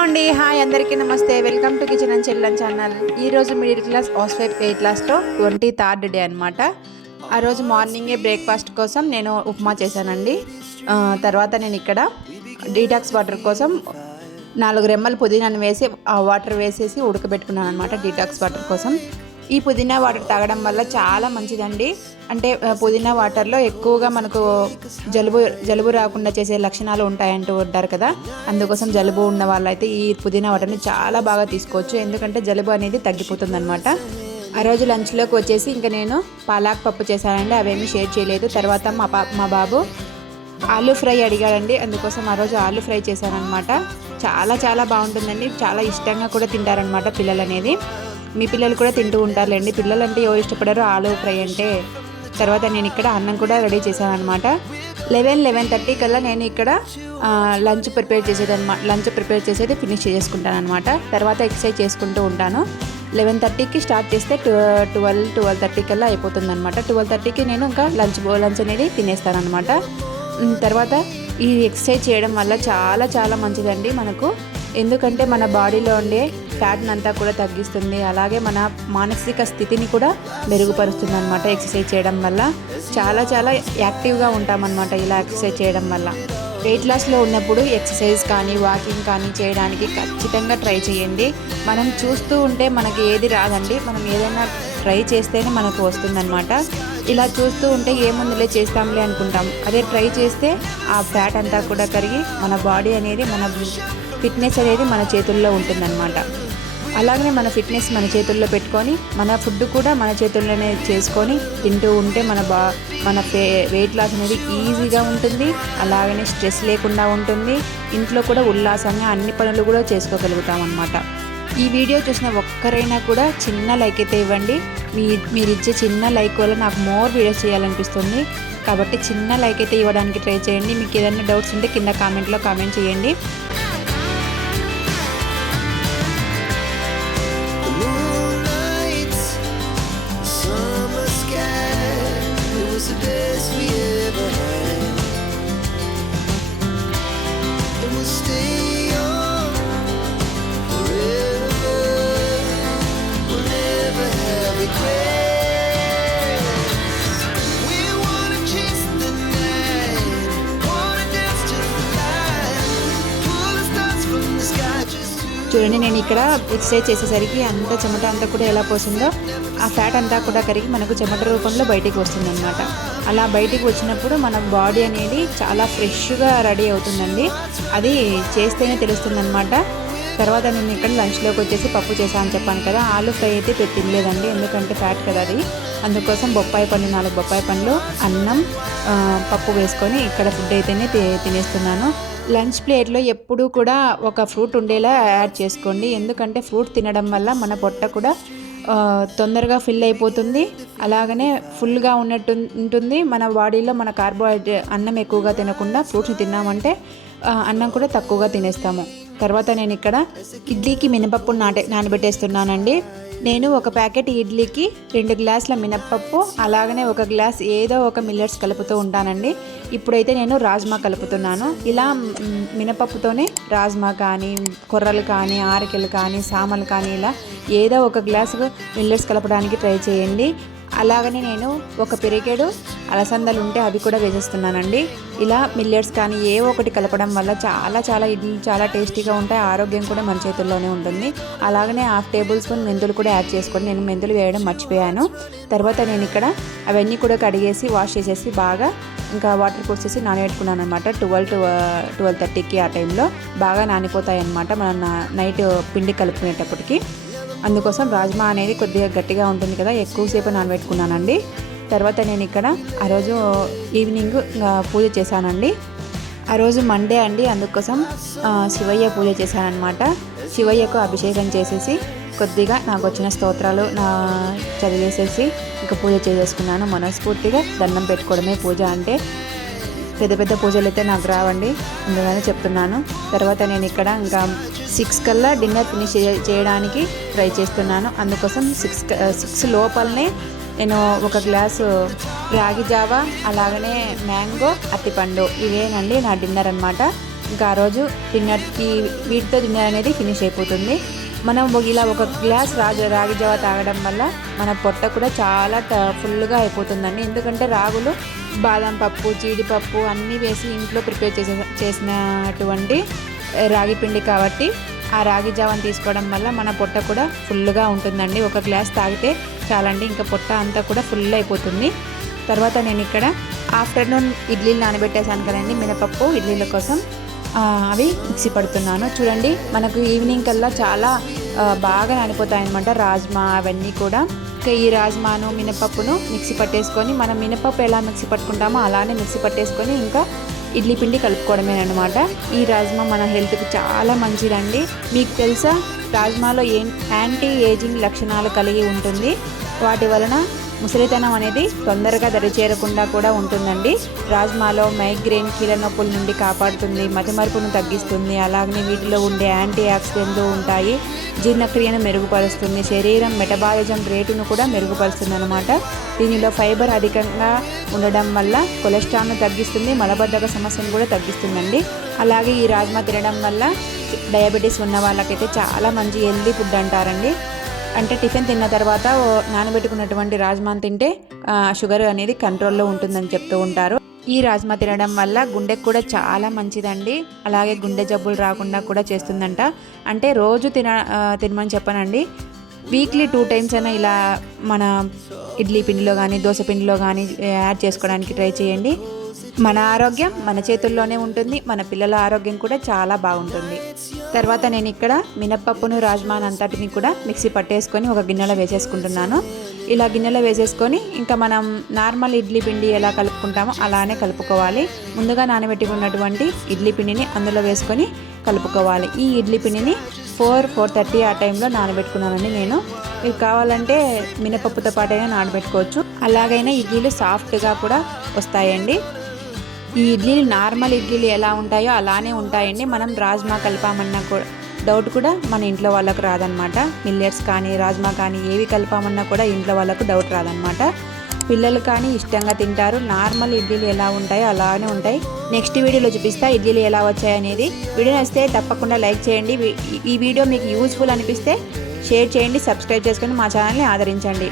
అండి. హాయ్ అందరికీ నమస్తే. Welcome to kitchen and children channel. ఈ రోజు middle class housewife eight క్లాస్లో ట్వంటీ థర్డ్ డే అనమాట ఆ రోజు మార్నింగే బ్రేక్ఫాస్ట్ కోసం నేను ఉప్మా చేశానండి. తర్వాత నేను ఇక్కడ డీటాక్స్ వాటర్ కోసం నాలుగు రెమ్మలు పుదీనాను వేసి ఆ వాటర్ వేసేసి ఉడకబెట్టుకున్నాను అనమాట డీటాక్స్ వాటర్ కోసం. ఈ పుదీనా వాటర్ తాగడం వల్ల చాలా మంచిదండి. అంటే పుదీనా వాటర్లో ఎక్కువగా మనకు జలుబు జలుబు రాకుండా చేసే లక్షణాలు ఉంటాయంటూ ఉంటారు కదా. అందుకోసం జలుబు ఉన్న వాళ్ళైతే ఈ పుదీనా వాటర్ని చాలా బాగా తీసుకోవచ్చు. ఎందుకంటే జలుబు అనేది తగ్గిపోతుందనమాట ఆ రోజు లంచ్లోకి వచ్చేసి ఇంకా నేను పాలాక్ పప్పు చేశానండి. అవేమీ షేర్ చేయలేదు. తర్వాత మా పా మా బాబు ఆలూ ఫ్రై అడిగాడండి. అందుకోసం ఆ రోజు ఆలూ ఫ్రై చేశానమాట చాలా చాలా బాగుంటుందండి. చాలా ఇష్టంగా కూడా తింటారనమాట పిల్లలు అనేది మీ పిల్లలు కూడా తింటూ ఉంటారులేండి. పిల్లలు అంటే ఎవరు ఇష్టపడారు ఆలూ ఫ్రై అంటే. తర్వాత నేను ఇక్కడ అన్నం కూడా రెడీ చేశాను అనమాట లెవెన్ లెవెన్ థర్టీ కల్లా నేను ఇక్కడ లంచ్ ప్రిపేర్ చేసేది అనమాట లంచ్ ప్రిపేర్ చేసేది ఫినిష్ చేసుకుంటాను అనమాట తర్వాత ఎక్సర్సైజ్ చేసుకుంటూ ఉంటాను. లెవెన్ థర్టీకి స్టార్ట్ చేస్తే ట్వెల్వ్ ట్వెల్వ్ థర్టీ కల్లా అయిపోతుంది అనమాట ట్వెల్వ్ థర్టీకి నేను ఇంకా లంచ్ లంచ్ అనేది తినేస్తాను అనమాట తర్వాత ఈ ఎక్సర్సైజ్ చేయడం వల్ల చాలా చాలా మంచిదండి మనకు. ఎందుకంటే మన బాడీలో ఉండే ఫ్యాట్ని అంతా కూడా తగ్గిస్తుంది. అలాగే మన మానసిక స్థితిని కూడా మెరుగుపరుస్తుంది అనమాట ఎక్సర్సైజ్ చేయడం వల్ల. చాలా చాలా యాక్టివ్గా ఉంటామన్నమాట ఇలా ఎక్సర్సైజ్ చేయడం వల్ల. వెయిట్ లాస్లో ఉన్నప్పుడు ఎక్సర్సైజ్ కానీ వాకింగ్ కానీ చేయడానికి ఖచ్చితంగా ట్రై చేయండి. మనం చూస్తూ ఉంటే మనకి ఏది రాదండి. మనం ఏదైనా ట్రై చేస్తేనే మనకు వస్తుందన్నమాట. ఇలా చూస్తూ ఉంటే ఏముందిలే చేస్తాంలే అనుకుంటాం. అదే ట్రై చేస్తే ఆ ఫ్యాట్ అంతా కూడా కరిగి మన బాడీ అనేది మన ఫిట్నెస్ అనేది మన చేతుల్లో ఉంటుందన్నమాట. అలాగనే మన ఫిట్నెస్ మన చేతుల్లో పెట్టుకొని మన ఫుడ్ కూడా మన చేతుల్లోనే చేసుకొని తింటూ ఉంటే మన బా మన వెయిట్ లాస్ అనేది ఈజీగా ఉంటుంది. అలాగనే స్ట్రెస్ లేకుండా ఉంటుంది. ఇంట్లో కూడా ఉల్లాసంగా అన్ని పనులు కూడా చేసుకోగలుగుతాం అన్నమాట ఈ వీడియో చూసిన ఒక్కరైనా కూడా చిన్న లైక్ అయితే ఇవ్వండి. మీ మీరు ఇచ్చే చిన్న లైక్ వల్ల నాకు మోర్ వీడియోస్ చేయాలనిపిస్తుంది. కాబట్టి చిన్న లైక్ అయితే ఇవ్వడానికి ట్రై చేయండి. మీకు ఏదైనా డౌట్స్ ఉంటే కింద కామెంట్లో కామెంట్ చేయండి. చూడండి నేను ఇక్కడ ఎక్సర్సైజ్ చేసేసరికి అంత చెమట అంతా కూడా ఎలా పోసిందో ఆ ఫ్యాట్ అంతా కూడా కరిగి మనకు చెమట రూపంలో బయటికి వస్తుంది అనమాట అలా బయటికి వచ్చినప్పుడు మన బాడీ అనేది చాలా ఫ్రెష్గా రెడీ అవుతుందండి. అది చేస్తేనే తెలుస్తుంది అనమాట తర్వాత నేను ఇక్కడ లంచ్లోకి వచ్చేసి పప్పు చేశాను అని చెప్పాను కదా ఆలు ఫ్రై అయితే తినలేదండి ఎందుకంటే ఫ్యాట్ కదా అది. అందుకోసం బొప్పాయి పండు నాలుగు బొప్పాయి పండ్లు అన్నం పప్పు వేసుకొని ఇక్కడ ఫుడ్ అయితేనే తి- తినేస్తున్నాను. లంచ్ ప్లేట్లో ఎప్పుడూ కూడా ఒక ఫ్రూట్ ఉండేలా యాడ్ చేసుకోండి. ఎందుకంటే ఫ్రూట్ తినడం వల్ల మన పొట్ట కూడా తొందరగా ఫిల్ అయిపోతుంది. అలాగనే ఫుల్గా ఉన్నట్టు ఉంటుంది. మన బాడీలో మన కార్బోహైడ్రేట్ అన్నం ఎక్కువగా తినకుండా ఫ్రూట్స్ని తిన్నామంటే అన్నం కూడా తక్కువగా తినేస్తాము. తర్వాత నేను ఇక్కడ ఇడ్లీకి మినపప్పు నాటే నానబెట్టేస్తున్నానండి. నేను ఒక ప్యాకెట్ ఇడ్లీకి రెండు గ్లాసుల మినప్పప్పు అలాగనే ఒక గ్లాస్ ఏదో ఒక మిల్లెట్స్ కలుపుతూ ఉంటానండి. ఇప్పుడైతే నేను రాజ్మా కలుపుతున్నాను. ఇలా మినపప్పుతోనే రాజ్మా కానీ కొర్రలు కానీ ఆరికెలు కానీ సామలు కానీ ఇలా ఏదో ఒక గ్లాసు మిల్లెట్స్ కలపడానికి ట్రై చేయండి. అలాగనే నేను ఒక పెరిగేడు అలసందలు ఉంటే అవి కూడా వేసేస్తున్నానండి. ఇలా మిల్లెట్స్ కానీ ఏ ఒకటి కలపడం వల్ల చాలా చాలా ఇడ్లీ చాలా టేస్టీగా ఉంటాయి ఆరోగ్యం కూడా మన చేతుల్లోనే ఉంటుంది. అలాగనే హాఫ్ టేబుల్ స్పూన్ మెంతులు కూడా యాడ్ చేసుకొని నేను మెంతులు వేయడం మర్చిపోయాను. తర్వాత నేను ఇక్కడ అవన్నీ కూడా కడిగేసి వాష్ చేసేసి బాగా ఇంకా వాటర్ పోసేసి నానబెట్టుకున్నాను అనమాట ట్వెల్వ్ టు ట్వెల్వ్ థర్టీకి ఆ టైంలో బాగా నానిపోతాయి అనమాట మనం నైట్ పిండి కలుపుకునేటప్పటికి. అందుకోసం రాజ్మా అనేది కొద్దిగా గట్టిగా ఉంటుంది కదా ఎక్కువసేపు నానబెట్టుకున్నానండి. తర్వాత నేను ఇక్కడ ఆ రోజు ఈవినింగ్ పూజ చేశానండి. ఆ రోజు మండే అండి అందుకోసం శివయ్య పూజ చేశానమాట శివయ్యకు అభిషేకం చేసేసి కొద్దిగా నాకు వచ్చిన స్తోత్రాలు నా చదివేసేసి ఇంకా పూజ చేసేసుకున్నాను. మనస్ఫూర్తిగా దండం పెట్టుకోవడమే పూజ అంటే పెద్ద పెద్ద పూజలు అయితే నాకు రావండి అందువల్ల చెప్తున్నాను. తర్వాత నేను ఇక్కడ ఇంకా సిక్స్ కల్లా డిన్నర్ ఫినిష్ చేయడానికి ట్రై చేస్తున్నాను. అందుకోసం సిక్స్ సిక్స్ లోపలనే నేను ఒక గ్లాసు రాగి జావా అలాగనే మ్యాంగో అత్తిపండు ఇవేనండి నా డిన్నర్ అనమాట ఇంకా ఆ రోజు డిన్నర్కి వీటితో డిన్నర్ అనేది ఫినిష్ అయిపోతుంది. మనం ఇలా ఒక గ్లాస్ రాజు రాగి జావ తాగడం వల్ల మన పొట్ట కూడా చాలా ట- ఫుల్గా అయిపోతుందండి. ఎందుకంటే రాగులు బాదం పప్పు జీడిపప్పు అన్నీ వేసి ఇంట్లో ప్రిపేర్ చేసే చేసినటువంటి రాగి పిండి కాబట్టి ఆ రాగి జావని తీసుకోవడం వల్ల మన పొట్ట కూడా ఫుల్గా ఉంటుందండి. ఒక గ్లాస్ తాగితే చాలండి. ఇంకా పొట్ట అంతా కూడా ఫుల్ అయిపోతుంది. తర్వాత నేను ఇక్కడ ఆఫ్టర్నూన్ ఇడ్లీలు నానబెట్టేశాను కదండి. మినపప్పు ఇడ్లీల కోసం అవి మిక్సీ పడుతున్నాను. చూడండి మనకు ఈవినింగ్ కల్లా చాలా బాగా నానిపోతాయి అనమాట రాజ్మా అవన్నీ కూడా. ఇంకా ఈ రాజ్మాను మినపప్పును మిక్సీ పట్టేసుకొని మనం మినపప్పు ఎలా మిక్సీ పట్టుకుంటామో అలానే మిక్సీ పట్టేసుకొని ఇంకా ఇడ్లీ పిండి కలుపుకోవడమేనమాట ఈ రాజ్మా మన హెల్త్కి చాలా మంచిదండి. మీకు తెలుసా రాజ్మాలో ఏ యాంటీ ఏజింగ్ లక్షణాలు కలిగి ఉంటుంది. వాటి వలన ముసలితనం అనేది తొందరగా దరిచేరకుండా కూడా ఉంటుందండి. రాజ్మాలో మైగ్రేన్ కీళ్ళ నొప్పుల నుండి కాపాడుతుంది మతిమరుపును తగ్గిస్తుంది అలాగే వీటిలో ఉండే యాంటీ ఆక్సిడెంట్లు ఉంటాయి. జీర్ణక్రియను మెరుగుపరుస్తుంది శరీరం మెటబాలిజం రేటును కూడా మెరుగుపరుస్తుంది అనమాట దీనిలో ఫైబర్ అధికంగా ఉండడం వల్ల కొలెస్ట్రాల్ను తగ్గిస్తుంది మలబద్ధక సమస్యను కూడా తగ్గిస్తుందండి. అలాగే ఈ రాజ్మా తినడం వల్ల డయాబెటీస్ ఉన్న వాళ్ళకైతే చాలా మంచి హెల్దీ ఫుడ్ అంటారండి. అంటే టిఫిన్ తిన్న తర్వాత ఓ నానబెట్టుకున్నటువంటి రాజ్మాన్ తింటే షుగర్ అనేది కంట్రోల్లో ఉంటుందని చెప్తూ ఉంటారు. ఈ రాజ్మా తినడం వల్ల గుండెకు కూడా చాలా మంచిదండి. అలాగే గుండె జబ్బులు రాకుండా కూడా చేస్తుందంట. అంటే రోజు తిన తినమని చెప్పనండి. వీక్లీ టూ టైమ్స్ అయినా ఇలా మన ఇడ్లీ పిండిలో కానీ దోశ పిండిలో కానీ యాడ్ చేసుకోవడానికి ట్రై చేయండి. మన ఆరోగ్యం మన చేతుల్లోనే ఉంటుంది మన పిల్లల ఆరోగ్యం కూడా చాలా బాగుంటుంది. తర్వాత నేను ఇక్కడ మినప్పప్పును రాజ్మాన్ అంతటిని కూడా మిక్సీ పట్టేసుకొని ఒక గిన్నెలో వేసేసుకుంటున్నాను. ఇలా గిన్నెలో వేసేసుకొని ఇంకా మనం నార్మల్ ఇడ్లీ పిండి ఎలా కలుపుకుంటామో అలానే కలుపుకోవాలి. ముందుగా నానబెట్టుకున్నటువంటి ఇడ్లీ పిండిని అందులో వేసుకొని కలుపుకోవాలి. ఈ ఇడ్లీ పిండిని ఫోర్ ఫోర్ థర్టీ ఆ టైంలో నానబెట్టుకున్నానండి నేను. ఇవి కావాలంటే మినపప్పుతో పాటైనా నానబెట్టుకోవచ్చు. అలాగైనా ఇడ్లీలు సాఫ్ట్గా కూడా వస్తాయండి. ఈ ఇడ్లీలు నార్మల్ ఇడ్లీలు ఎలా ఉంటాయో అలానే ఉంటాయండి. మనం రాజ్మా కలిపామన్నా కూడా డౌట్ కూడా మన ఇంట్లో వాళ్ళకు రాదనమాట. మిల్లెట్స్ కానీ రాజ్మా కానీ ఏవి కలిపామన్నా కూడా ఇంట్లో వాళ్ళకు డౌట్ రాదనమాట. పిల్లలు కానీ ఇష్టంగా తింటారు. నార్మల్ ఇడ్లీలు ఎలా ఉంటాయో అలానే ఉంటాయి. నెక్స్ట్ వీడియోలో చూపిస్తా ఇడ్లీలు ఎలా వచ్చాయనేది. వీడియో నచ్చితే తప్పకుండా లైక్ చేయండి. ఈ వీడియో మీకు యూస్ఫుల్ అనిపిస్తే షేర్ చేయండి సబ్స్క్రైబ్ చేసుకొని మా ఛానల్ని ఆదరించండి.